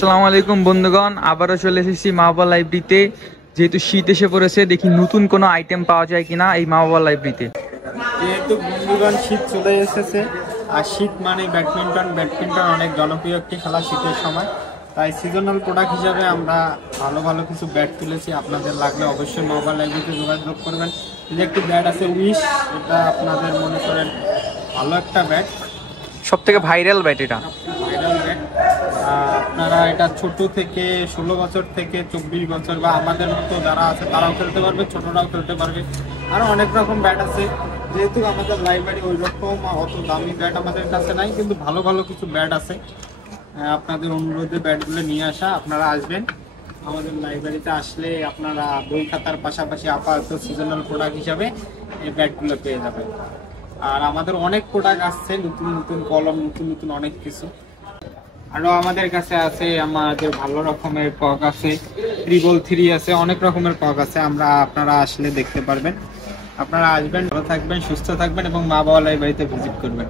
আসসালামু আলাইকুম বন্ধুগণ, আবারও চলে এসেছি মা বাবা লাইব্রেরিতে। যেহেতু শীত এসে পড়েছে, দেখি নতুন কোনো আইটেম পাওয়া যায় কিনা এই মা বাবা লাইব্রেরিতে। যেহেতু বন্ধুগণ শীত চলে এসেছে, আর শীত মানে ব্যাডমিন্টন অনেক জনপ্রিয় একটি খেলা শীতের সময়। তাই সিজনাল প্রোডাক্ট হিসাবে আমরা ভালো ভালো কিছু ব্যাট তুলেছি। আপনাদের লাগলে অবশ্যই মা বাবা লাইব্রেরিতে যোগাযোগ করবেন। যে একটি ব্যাট আছে উইশ, এটা আপনাদের মনে করেন ভালো একটা ব্যাট, সব থেকে ভাইরাল ব্যাট এটা। Viral bat. আপনারা এটা ছোট থেকে 16 বছর থেকে 24 বছর বা আমাদের মতো যারা আছে তারাও খেলতে পারবে, ছোটরাও খেলতে পারবে। আরও অনেক রকম ব্যাট আছে। যেহেতু আমাদের লাইব্রেরি ওই রকম অত দামি ব্যাট আমাদের কাছে নাই, কিন্তু ভালো ভালো কিছু ব্যাট আছে। আপনাদের অনুরোধে ব্যাটগুলো নিয়ে আসা। আপনারা আসবেন আমাদের লাইব্রেরিতে, আসলে আপনারা বই খাতার পাশাপাশি আপাতত সিজনাল প্রোডাক্ট হিসাবে এই ব্যাটগুলো পেয়ে যাবেন। আর আমাদের অনেক প্রোডাক্ট আসছে, নতুন নতুন কলম, নতুন নতুন অনেক কিছু। আরো আমাদের কাছে আছে, আমাদের ভালো রকমের কক আছে, 333 আছে, অনেক রকমের কক আছে। আপনারা আসলে দেখতে পারবেন। আপনারা আসবেন, ভালো থাকবেন, সুস্থ থাকবেন এবং মা বাবা লাইব্রেরিতে ভিজিট করবেন।